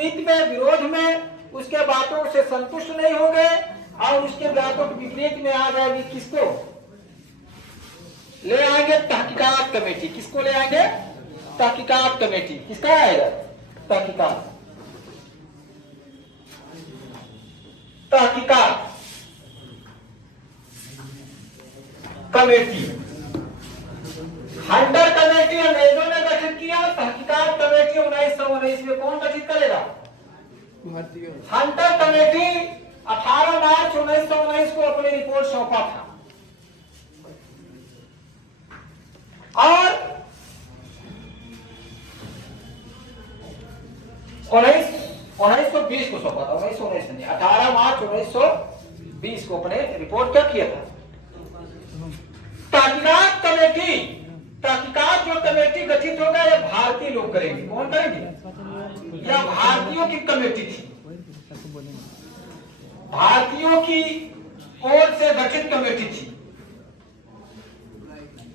में विरोध में उसके बातों से संतुष्ट नहीं होंगे और उसके बातों के विपरीत में आ जाएगी। किसको ले आएंगे? तहकीकात कमेटी। किसको ले आएंगे? तहकीकात कमेटी। किसका आएगा? तहकीकात तहकीकात कमेटी। हंटर कमेटी अंग्रेजों ने गठित किया। तहकीकात कमेटी 1919 में कौन गठित करेगा? हंटर कमेटी 18 मार्च 1919 को अपनी रिपोर्ट सौंपा था और 1920 को सौंपा था। 1919 नहीं, 18 मार्च 1920 को अपने रिपोर्ट क्या किया था? तहकीकात कमेटी। तहकीकात जो कमेटी गठित होगा ये भारतीय लोग करेंगे। कौन करेंगे? यह भारतीयों की कमेटी थी। भारतीयों की ओर से गठित कमेटी थी।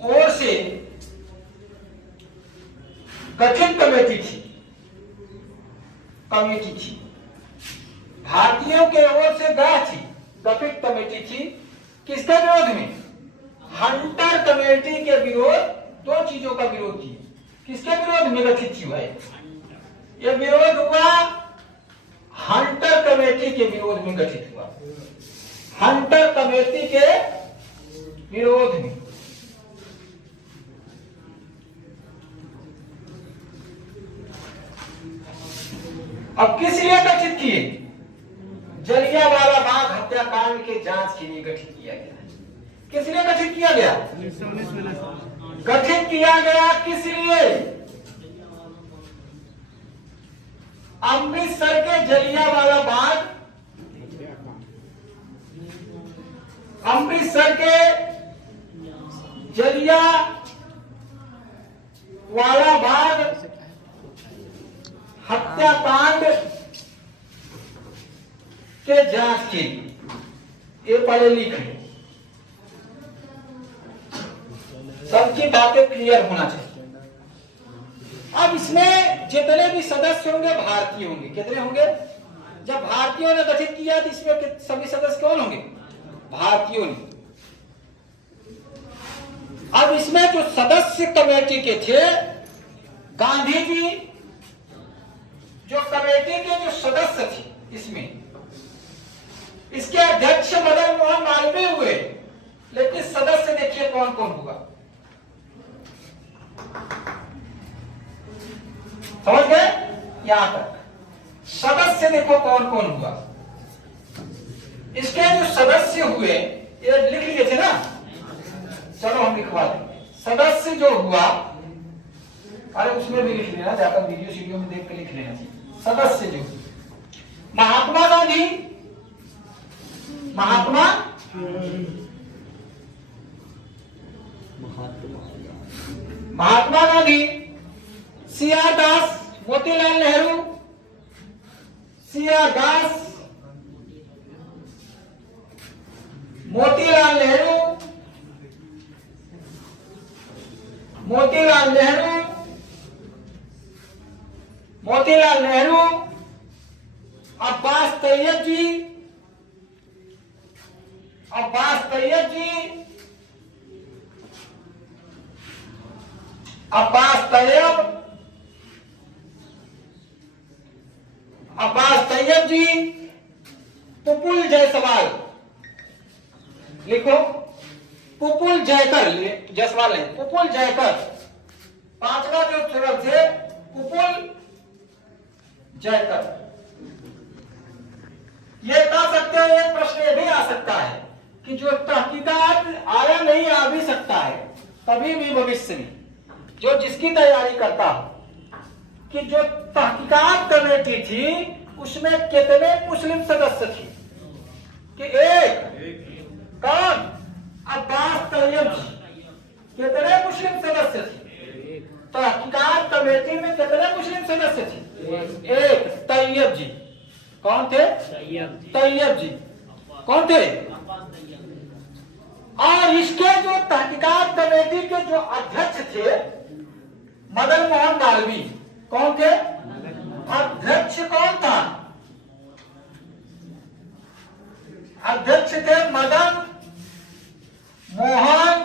ओर से गठित कमेटी थी। कमेटी थी भारतीयों के ओर से गठित कमेटी थी। किसके विरोध में? हंटर कमेटी के विरोध। दो चीजों का विरोध किया। किसके विरोध में गठित थी भाई? यह विरोध हुआ हंटर कमेटी के विरोध में गठित हुआ। हंटर कमेटी के विरोध में। अब किस लिए गठित किए? जलियांवाला बाग हत्याकांड के जांच के लिए गठित किया गया। किस लिए गठित किया गया? गठित किया गया किस लिए? अमृतसर के जलियांवाला बाग, अमृतसर के जलियांवाला बाग हत्याकांड के जांच के लिए। ये पढ़े लिखे सबकी बातें क्लियर होना चाहिए। अब इसमें जितने भी सदस्य होंगे भारतीय होंगे। कितने होंगे? जब भारतीयों ने गठित किया तो इसमें सभी सदस्य कौन होंगे? भारतीयों ने। अब इसमें जो सदस्य कमेटी के थे, गांधी जी जो कमेटी के जो सदस्य थे इसमें, इसके अध्यक्ष मदन मोहन मालवीय हुए। लेकिन सदस्य देखिए कौन कौन हुआ। समझ गए? यहां तक सदस्य देखो कौन कौन हुआ। इसके जो सदस्य हुए ये लिख लिए थे ना, चलो हम लिखवा देंगे। सदस्य जो हुआ, अरे उसमें भी लिख लेना, जाकर वीडियो में देख के लिख लेना चाहिए। सदस्य जो महात्मा गांधी, महात्मा गांधी, सी.आर. दास, मोतीलाल नेहरू, सी.आर. दास, मोतीलाल नेहरू, मोतीलाल नेहरू, मोतीलाल नेहरू, अब्बास तैयब जी, अब्बास तैयब जी, अब्बास तैयब, अब्बास तैयब जी, पुपुल जायसवाल। लिखो पुपुल जयकर, जायसवाल नहीं, पुपुल जयकर। पांचवा जो सदस्य थे पुपुल जयकर। ये कह सकते हैं, एक प्रश्न ये भी आ सकता है कि जो तहकीकात आया नहीं, आ भी सकता है कभी भी भविष्य में, जो जिसकी तैयारी करता हो, कि जो तहकीकात कमेटी थी उसमें कितने मुस्लिम सदस्य थे? कि एक। कौन? अब्बास तैयब जी। कितने मुस्लिम सदस्य थे? तहकीकात कमेटी में कितने मुस्लिम सदस्य थे? एक। तैयब जी। कौन थे? तैयब जी। कौन थे? और इसके जो तहकीकात कमेटी के जो अध्यक्ष थे मदन मोहन मालवीय। कौन थे? अध्यक्ष कौन था? अध्यक्ष थे मदन मोहन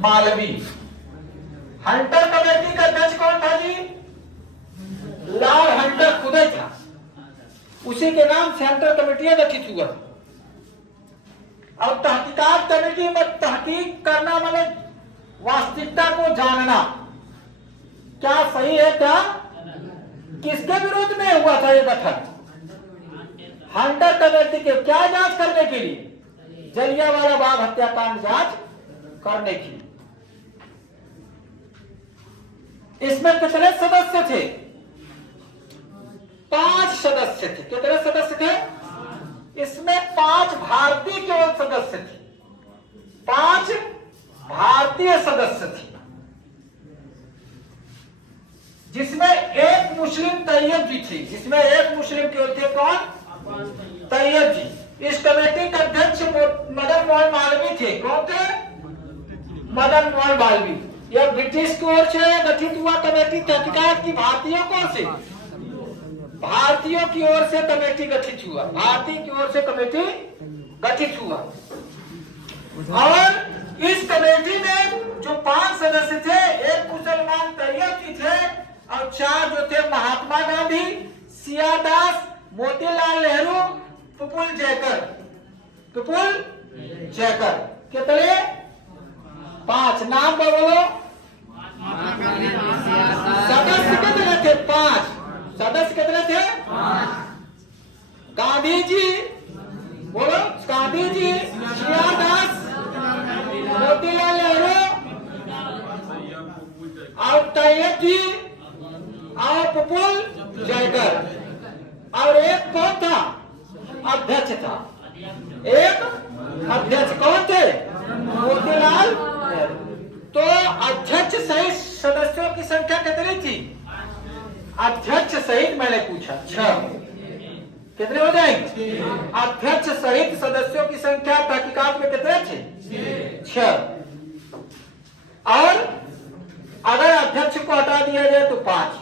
मालवीय। हंटर कमेटी का अध्यक्ष कौन था जी? लॉर्ड हंटर खुद ही था। उसी के नाम से हंटर कमेटियां गठित हुआ। और तहकीकात कमेटी में तहकीक करना माने वास्तविकता को जानना, क्या सही है क्या? किसके विरोध में हुआ था ये गठन? हंटर कमेटी के क्या जांच करने के लिए? जलियांवाला बाग हत्याकांड जांच करने की। इसमें कितने सदस्य थे? 5 सदस्य थे। कितने सदस्य थे? इसमें 5 भारतीय केवल सदस्य थे। 5 भारतीय सदस्य थे, जिसमें एक मुस्लिम तैयब जी थे। जिसमें एक मुस्लिम केवल थे। कौन? तैयब जी। इस कमेटी के अध्यक्ष मदन मोहन मालवीय थे। कौन थे? मदन मोहन मालवीय। यह ब्रिटिश की ओर से गठित हुआ कमेटी तहकीकात की भारतीयों की ओर से, भारतीयों की ओर से कमेटी गठित हुआ। भारतीय की ओर से कमेटी गठित हुआ। और इस कमेटी में जो 5 सदस्य थे, एक मुसलमान तैयब जी थे और 4 जो थे महात्मा गांधी, सियादास, मोतीलाल नेहरू, प्रफुल्ल जयकर। प्रफुल्ल जयकर। कितने? 5। नाम बोलो। सदस्य कितने थे? 5 सदस्य कितने थे? 5। गांधी जी बोलो। गांधी जी, सियादास, मोतीलाल नेहरू और तैयब जी और प्रफुल्ल जयकर। और एक कौन था? अध्यक्ष था। एक अध्यक्ष कौन थे? मोतीलाल नेहरू। तो अध्यक्ष सहित सदस्यों की संख्या कितनी थी? अध्यक्ष सहित मैंने पूछा 6। कितने हो जाएंगे? अध्यक्ष सहित सदस्यों की संख्या तहकीकात में कितने थे? 6। और अगर अध्यक्ष को हटा दिया जाए तो 5।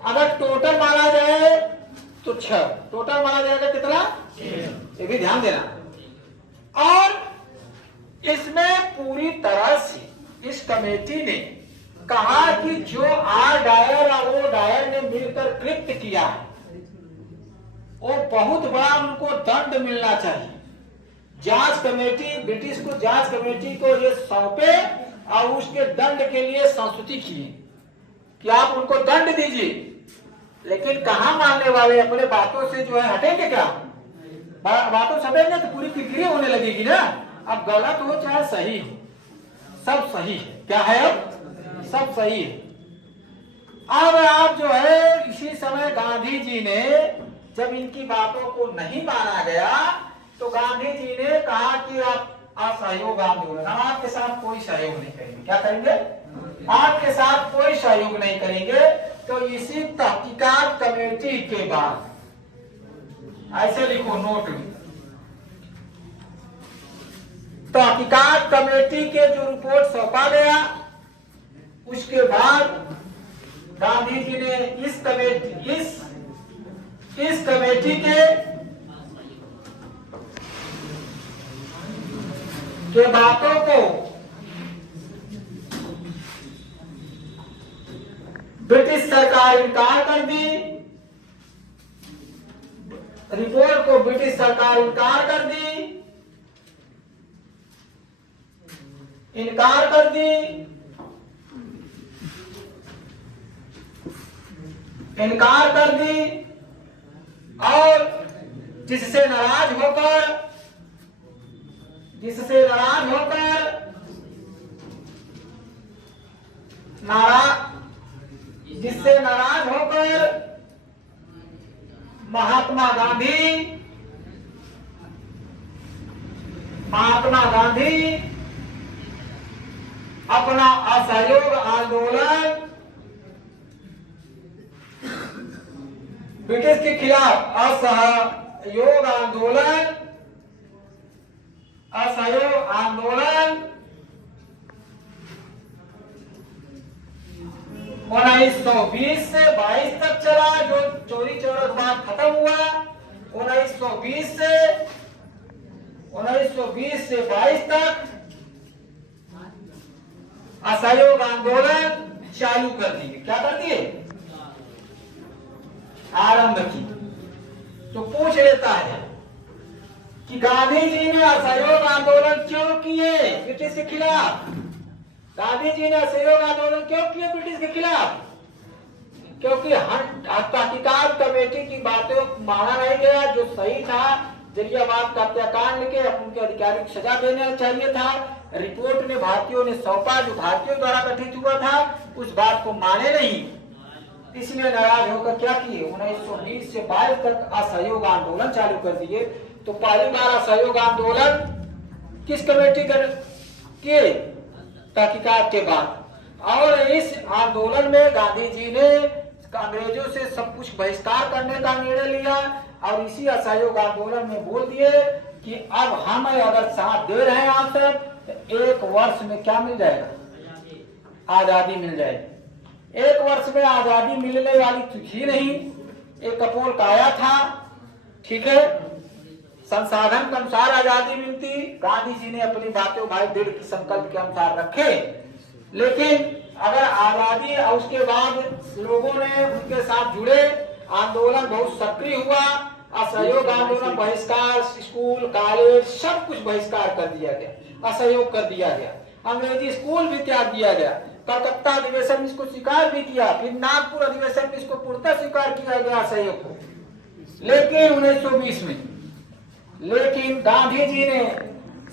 अगर टोटल माना जाए तो 6। टोटल माना जाएगा कितना? ये भी ध्यान देना। और इसमें पूरी तरह से इस कमेटी ने कहा कि जो आर डायर और वो डायर ने मिलकर कृत्य किया है, वो बहुत बड़ा उनको दंड मिलना चाहिए। जांच कमेटी, ब्रिटिश को जांच कमेटी को ये सौंपे और उसके दंड के लिए संस्तुति किए कि आप उनको दंड दीजिए। लेकिन कहा मानने वाले अपने बातों से जो है हटेंगे क्या? बातों से हटेंगे तो पूरी किरकिरी होने लगेगी ना। अब गलत हो चाहे सही हो, सब सही है। क्या है? अब सब सही है। अब आप जो है इसी समय गांधी जी ने जब इनकी बातों को नहीं माना गया तो गांधी जी ने कहा कि आप असहयोग आंदोलन, हम आपके साथ कोई सहयोग नहीं करेंगे। क्या करेंगे? आपके साथ कोई सहयोग नहीं करेंगे। तो इसी तहकीकात कमेटी के बाद ऐसे लिखो नोट में, तहकीकात कमेटी के जो रिपोर्ट सौंपा गया, उसके बाद गांधी जी ने इस कमेटी के बातों को ब्रिटिश सरकार इनकार कर दी। रिपोर्ट को ब्रिटिश सरकार इनकार कर दी। और जिससे नाराज होकर महात्मा गांधी अपना असहयोग आंदोलन ब्रिटिश के खिलाफ असहयोग आंदोलन 1920 से 22 तक चला, जो चोरी चौरा के बाद खत्म हुआ। 1920 से 22 तक असहयोग आंदोलन चालू कर दिए। क्या कर दिए? आरंभ की। तो पूछ लेता है कि गांधी जी ने असहयोग आंदोलन क्यों किए ब्रिटिश के खिलाफ? गांधी जी ने असहयोग आंदोलन क्यों किए ब्रिटिश के खिलाफ? क्योंकि तहकीकात कमेटी की बातों को माना नहीं गया, जो सही था। जलियांवाला का हत्याकांड के उनके अधिकारियों को सजा देना चाहिए था। रिपोर्ट में भारतीयों ने सौंपा, जो भारतीयों द्वारा गठित हुआ था, उस बात को माने नहीं। इसलिए नाराज होकर क्या किए? 1920 से 22 तक असहयोग आंदोलन चालू कर दिए। तो पहली बार असहयोग आंदोलन किस कमेटी कर किए? तहकीकात के बाद। और इस आंदोलन में गांधी जी ने अंग्रेजों से सब कुछ बहिष्कार करने का निर्णय लिया और इसी असहयोग आंदोलन में बोल दिए कि अब हम अगर साथ दे रहे हैं आप सब, तो 1 वर्ष में क्या मिल जाएगा? आजादी मिल जाएगी। 1 वर्ष में आजादी मिलने वाली थी नहीं, एक कपोल काया था। ठीक है, संसाधन के अनुसार आजादी मिलती। गांधी जी ने अपनी बातें भाई दृढ़ संकल्प के अनुसार रखे, लेकिन अगर आजादी और उसके बाद लोगों ने उनके साथ जुड़े, आंदोलन बहुत सक्रिय हुआ। असहयोग आंदोलन बहिष्कार, स्कूल कॉलेज सब कुछ बहिष्कार कर दिया गया, असहयोग कर दिया गया। अंग्रेजी स्कूल भी त्याग दिया गया। कलकत्ता अधिवेशन में इसको स्वीकार भी किया, फिर नागपुर अधिवेशन में इसको पूर्णतः स्वीकार किया गया असहयोग को। लेकिन 1920 में गांधी जी ने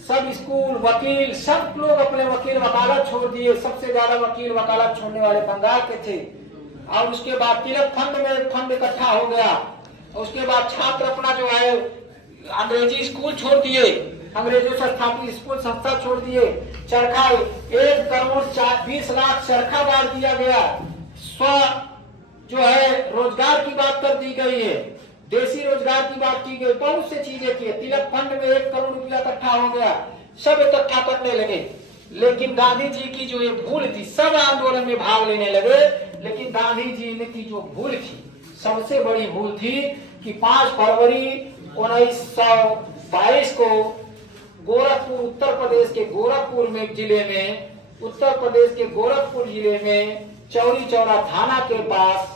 सब स्कूल, वकील, सब लोग अपने वकील वकालत छोड़ दिए। सबसे ज्यादा वकील वकालत छोड़ने वाले बंगाल के थे। और उसके बाद तिलक फंड में फंड इकट्ठा हो गया। उसके बाद छात्र अपना जो है अंग्रेजी स्कूल छोड़ दिए, अंग्रेजों से स्थापित स्कूल संस्था छोड़ दिए। चरखा 1 करोड़ 20 लाख चरखा बांट दिया गया। स्व जो है रोजगार की बात कर दी गई है, देसी रोजगार की बात की गई, बहुत से चीजें की। तिलक फंड में 1 करोड़ रुपया इकट्ठा हो गया, सब इकट्ठा करने लगे। लेकिन गांधी जी की जो ये भूल थी, सब आंदोलन में भाग लेने लगे, लेकिन गांधी जी ने की जो भूल थी, सबसे बड़ी भूल थी कि 5 फरवरी 1922 को गोरखपुर, उत्तर प्रदेश के गोरखपुर में जिले में, उत्तर प्रदेश के गोरखपुर जिले में चौरी चौरा थाना के पास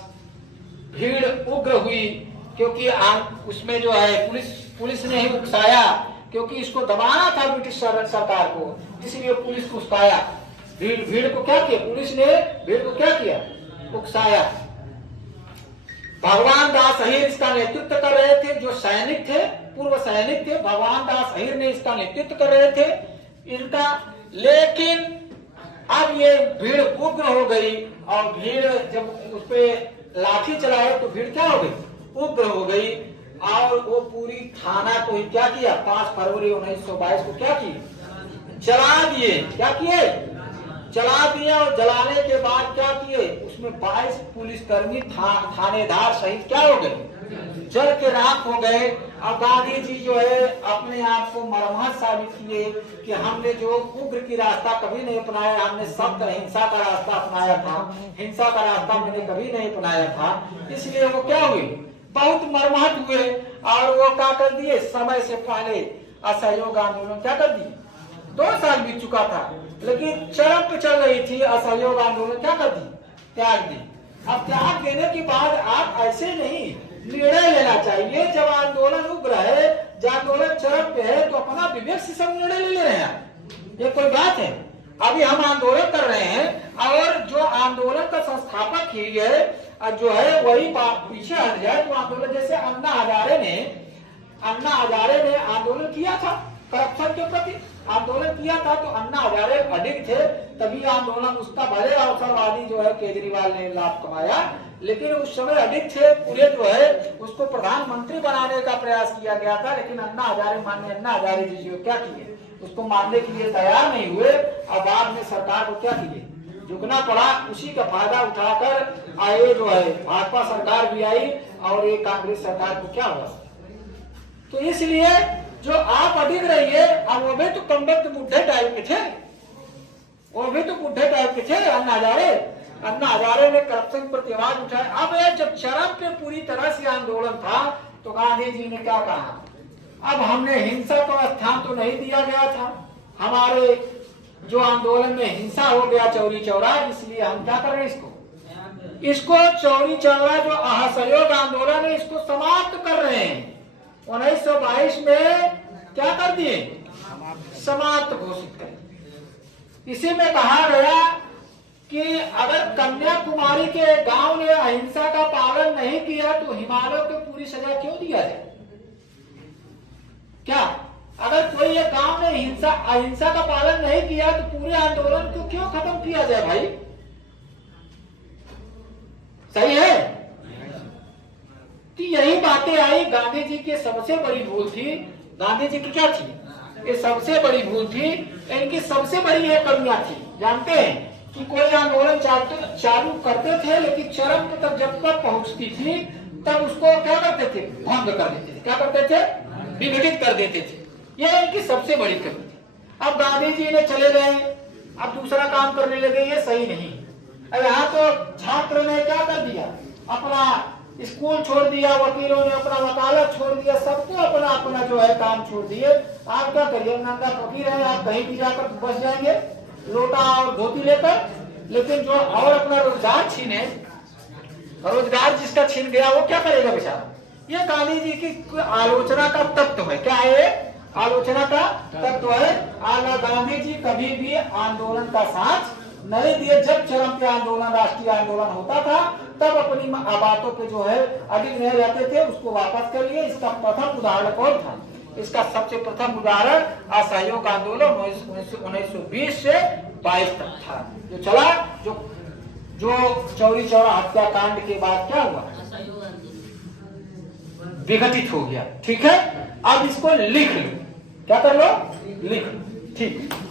भीड़ उग्र हुई। क्योंकि उसमें जो है पुलिस ने ही उकसाया, क्योंकि इसको दबाना था ब्रिटिश सरकार को, इसलिए पुलिस को उकसाया। भीड़ को क्या किया? पुलिस ने भीड़ को क्या किया? उकसाया। भगवान दास अहिर इसका नेतृत्व कर रहे थे, जो सैनिक थे, पूर्व सैनिक थे। भगवान दास अहिर ने इसका नेतृत्व कर रहे थे इनका। लेकिन अब ये भीड़ उग्र हो गई और भीड़ जब उस पे लाठी चलाए तो भीड़ क्या हो गई? उग्र हो गई। और वो पूरी थाना को ही क्या किया? 5 फरवरी 1922 को क्या किया? जला दिए। क्या किए? जला दिया। और जलाने के बाद क्या किए? उसमें 22 पुलिसकर्मी थानेदार सहित क्या हो गए? जल के राख हो गए। और गांधी जी जो है अपने आप को मरम्मत साबित किए कि हमने जो उग्र की रास्ता कभी नहीं अपनाया, हमने सख्त हिंसा का रास्ता अपनाया था, हिंसा का रास्ता मैंने कभी नहीं अपनाया था। इसलिए वो क्या हुए? बहुत मरम्मत हुए। और वो क्या कर दिए? समय से पहले असहयोग आंदोलन क्या कर दिए? 2 साल बीत चुका था, लेकिन चरम पे चल रही थी। असहयोग आंदोलन क्या कर दी? त्याग दी। अब त्याग देने के बाद आप ऐसे नहीं निर्णय लेना चाहिए। जब आंदोलन उग्र है, जब आंदोलन चरम पे है, तो अपना विवेक से सब निर्णय ले रहे हैं। ये कोई बात है? अभी हम आंदोलन कर रहे हैं और जो आंदोलन का संस्थापक ही है जो है वही पीछे हट जाए तो आंदोलन, जैसे अन्ना हजारे ने आंदोलन किया था, करप्शन के प्रति आंदोलन किया था। तो अन्ना हजारे अडिग थे, तभी आंदोलन उसका भले अवसरवादी जो है केजरीवाल ने लाभ कमाया, लेकिन उस समय अडिग थे। पूरे जो है उसको प्रधानमंत्री बनाने का प्रयास किया गया था, लेकिन अन्ना हजारे, माननीय अन्ना हजारे जी क्या किए? उसको मानने के लिए तैयार नहीं हुए। और बाद में सरकार को क्या किए? झुकना पड़ा। उसी का फायदा उठाकर आए जो है भाजपा सरकार भी आई और ये कांग्रेस सरकार को क्या हुआ? तो इसलिए जो आप अडिग रहिए, अब वो भी तो कमबख्त बुढ़े टाइप के थे, वो भी तो बुढ़े टाइप के थे अन्ना हजारे। अन्ना हजारे ने करप्शन पर आवाज उठाया। अब ये जब चरम पे पूरी तरह से आंदोलन था तो गांधी जी ने क्या कहा, अब हमने हिंसा को स्थान तो नहीं दिया गया था, हमारे जो आंदोलन में हिंसा हो गया चौरी चौरा, इसलिए हम क्या कर रहे हैं, इसको चौरी चौरा जो असहयोग आंदोलन है इसको समाप्त कर रहे हैं। 1922 में क्या कर दिए, समाप्त घोषित कर। इसी में कहा गया कि अगर कन्याकुमारी के गांव ने अहिंसा का पालन नहीं किया तो हिमालय को पूरी सजा क्यों दिया जाए? क्या अगर कोई एक गांव ने अहिंसा का पालन नहीं किया तो पूरे आंदोलन को क्यों खत्म किया जाए भाई? सही है। तो यही बातें आई। गांधी जी की सबसे बड़ी भूल थी, गांधी जी की क्या थी, ये सबसे बड़ी भूल थी, इनकी सबसे बड़ी ये कमियां थी। जानते हैं कि कोई आंदोलन चालू करते थे लेकिन चरम तक जब तक पहुंचती थी तब उसको क्या करते थे, भंग कर देते थे। क्या करते थे, विघटित कर देते थे। ये इनकी सबसे बड़ी कमी थी। अब गांधी जी ने चले गए, अब दूसरा काम करने लगे, ये सही नहीं। अब यहाँ तो छात्र ने क्या कर दिया, अपना स्कूल छोड़ दिया, वकीलों ने अपना वकालत छोड़ दिया, सबको अपना अपना जो है काम छोड़ दिए। आप क्या करिए, नंगा फकीर है, आप कहीं भी जाकर बस जाएंगे लोटा और धोती लेकर। लेकिन जो और अपना रोजगार छीने, रोजगार जिसका छीन गया वो क्या करेगा बेचारा? ये गांधी जी की आलोचना का तत्व है। क्या है, आलोचना का तत्व है। आला गांधी जी कभी भी आंदोलन का साथ नहीं दिए। जब चरम पे आंदोलन, राष्ट्रीय आंदोलन होता था तब अपनी बातों पे जो है अडिग नहीं रहते थे, उसको वापस कर लिए। इसका प्रथम उदाहरण कौन था? इसका सबसे प्रथम उदाहरण असहयोग आंदोलन 1920 से 22 तक था, जो चला, जो चौरी चौरा हत्याकांड के बाद क्या हुआ, विघटित हो गया। ठीक है, अब इसको लिख लो, क्या कर लो, लिख लो। ठीक है।